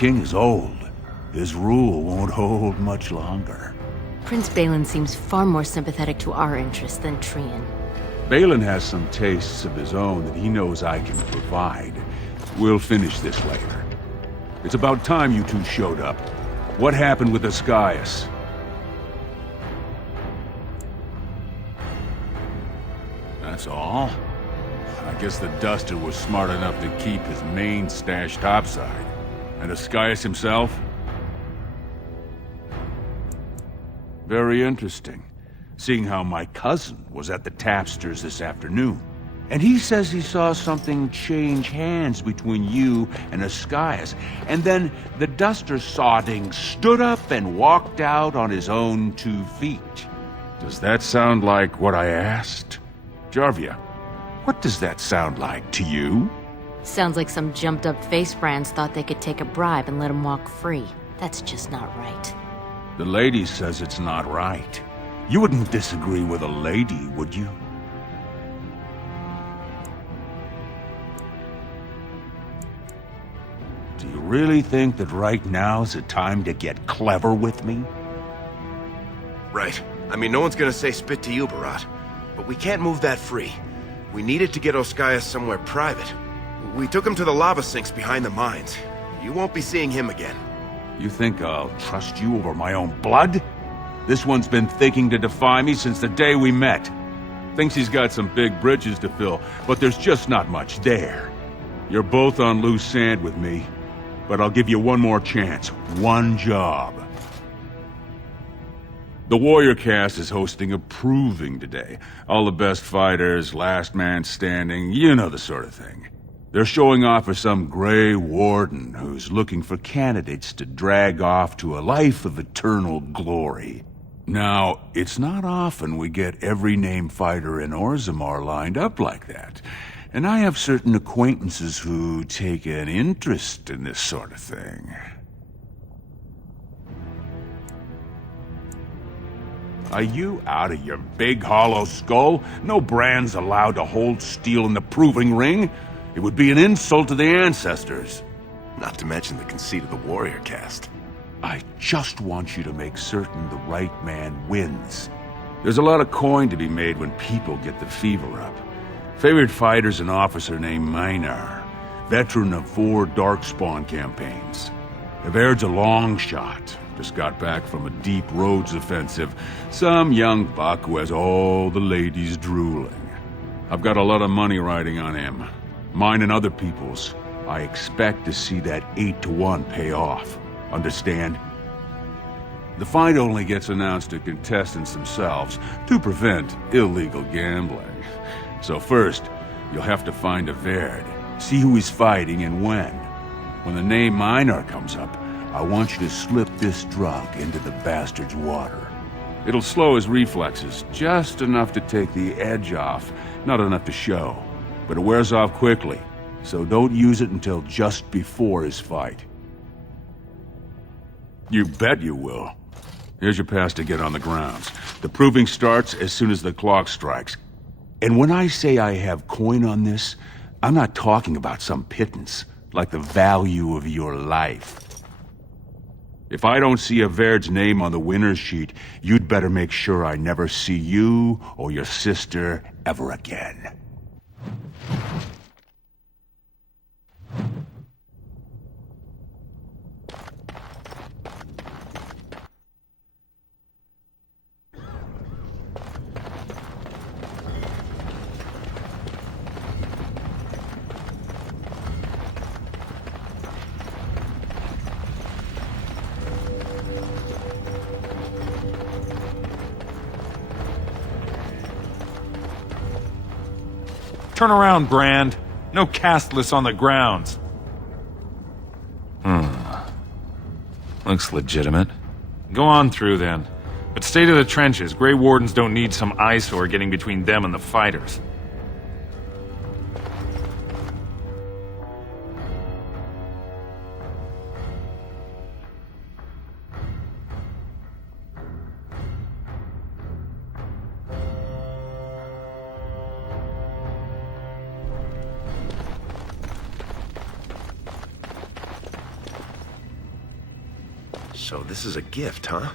king is old. His rule won't hold much longer. Prince Balin seems far more sympathetic to our interests than Trian. Balin has some tastes of his own that he knows I can provide. We'll finish this later. It's about time you two showed up. What happened with Ascaius? That's all? I guess the Duster was smart enough to keep his main stash topside. And Ascaius himself? Very interesting, seeing how my cousin was at the tapsters this afternoon. And he says he saw something change hands between you and Ascaius, and then the Duster sodding stood up and walked out on his own 2 feet. Does that sound like what I asked? Jarvia, what does that sound like to you? Sounds like some jumped-up face brands thought they could take a bribe and let him walk free. That's just not right. The lady says it's not right. You wouldn't disagree with a lady, would you? Do you really think that right now's the time to get clever with me? Right. I mean, no one's gonna say spit to you, Beraht. But we can't move that free. We needed to get Ascaius somewhere private. We took him to the lava sinks behind the mines. You won't be seeing him again. You think I'll trust you over my own blood? This one's been thinking to defy me since the day we met. Thinks he's got some big bridges to fill, but there's just not much there. You're both on loose sand with me, but I'll give you one more chance, one job. The Warrior Cast is hosting a proving today. All the best fighters, last man standing, you know the sort of thing. They're showing off for some Grey Warden who's looking for candidates to drag off to a life of eternal glory. Now, it's not often we get every named fighter in Orzammar lined up like that, and I have certain acquaintances who take an interest in this sort of thing. Are you out of your big hollow skull? No brand's allowed to hold steel in the proving ring. It would be an insult to the ancestors. Not to mention the conceit of the Warrior Cast. I just want you to make certain the right man wins. There's a lot of coin to be made when people get the fever up. Favorite fighter's an officer named Minar, veteran of 4 Darkspawn campaigns. Everd's a long shot. Just got back from a deep roads offensive. Some young buck who has all the ladies drooling. I've got a lot of money riding on him. Mine and other people's. I expect to see that 8-to-1 pay off. Understand? The fight only gets announced to contestants themselves to prevent illegal gambling. So first, you'll have to find Everd, see who he's fighting and when. When the name Minar comes up, I want you to slip this drug into the bastard's water. It'll slow his reflexes, just enough to take the edge off, not enough to show. But it wears off quickly, so don't use it until just before his fight. You bet you will. Here's your pass to get on the grounds. The proving starts as soon as the clock strikes. And when I say I have coin on this, I'm not talking about some pittance, like the value of your life. If I don't see Everd's name on the winner's sheet, you'd better make sure I never see you or your sister ever again. Turn around, Brand. No casteless on the grounds. Looks legitimate. Go on through, then. But stay to the trenches. Grey Wardens don't need some eyesore getting between them and the fighters. So this is a gift, huh?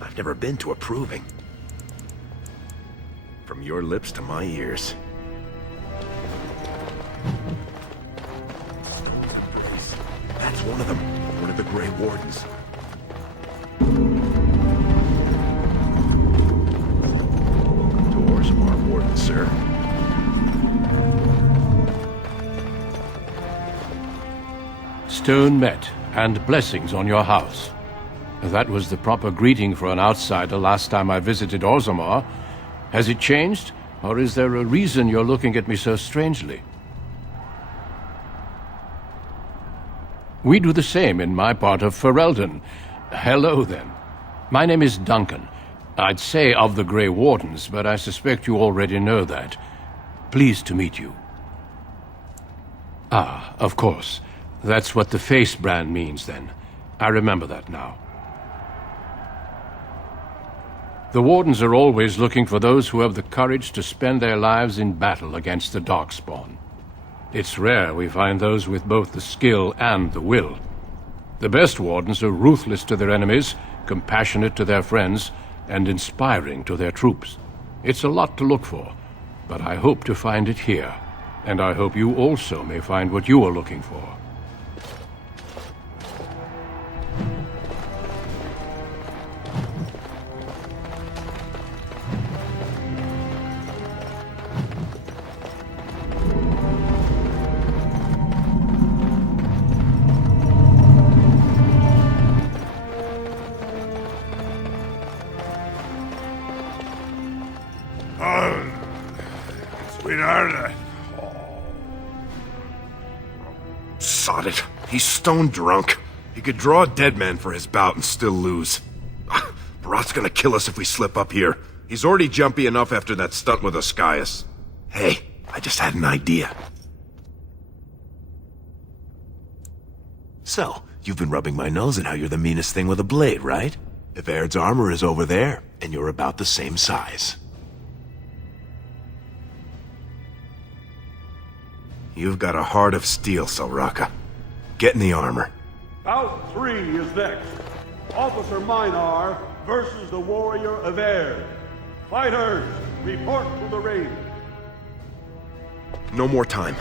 I've never been to approving. From your lips to my ears. That's one of them. One of the Grey Wardens. Welcome to Orzammar, Warden, sir. Stone met, and blessings on your house. That was the proper greeting for an outsider last time I visited Orzammar. Has it changed, or is there a reason you're looking at me so strangely? We do the same in my part of Ferelden. Hello, then. My name is Duncan. I'd say of the Grey Wardens, but I suspect you already know that. Pleased to meet you. Ah, of course. That's what the face brand means, then. I remember that now. The Wardens are always looking for those who have the courage to spend their lives in battle against the Darkspawn. It's rare we find those with both the skill and the will. The best Wardens are ruthless to their enemies, compassionate to their friends, and inspiring to their troops. It's a lot to look for, but I hope to find it here, and I hope you also may find what you are looking for. Sweetheart, Sod it. He's stone drunk. He could draw a dead man for his bout and still lose. Beraht's gonna kill us if we slip up here. He's already jumpy enough after that stunt with Ascaius. Hey, I just had an idea. So, you've been rubbing my nose at how you're the meanest thing with a blade, right? If Aird's armor is over there, and you're about the same size. You've got a heart of steel, Rica. Get in the armor. Bout 3 is next. Officer Minar versus the warrior of Aird. Fighters, report to the ring. No more time.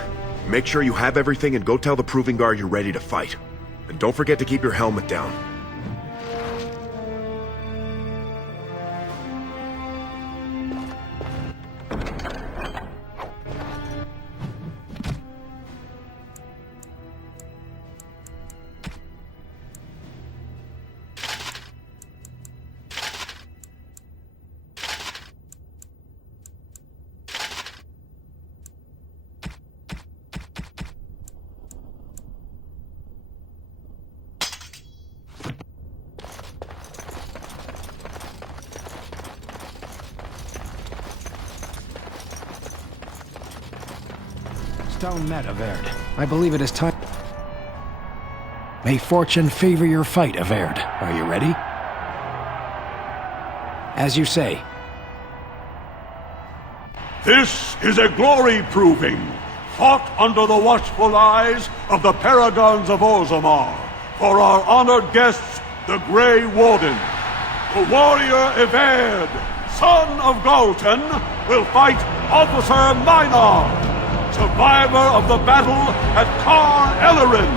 Make sure you have everything and go tell the Proving Guard you're ready to fight. And don't forget to keep your helmet down. Stone met, Averd. I believe it is time. May fortune favor your fight, Averd. Are you ready? As you say. This is a glory proving, fought under the watchful eyes of the paragons of Orzammar, for our honored guests, the Grey Warden. The warrior Averd, son of Galton, will fight Officer Minar, survivor of the battle at Car Ellerin.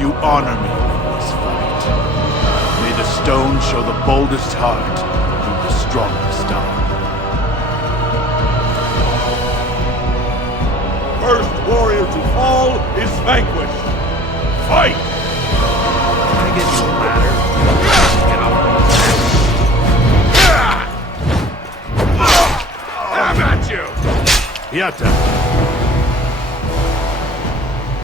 you honor me with this fight. May the stone show the boldest heart through the strongest arm. First warrior to fall is vanquished. Fight! Can I get you a ladder? Get up. I'm at you! Yata.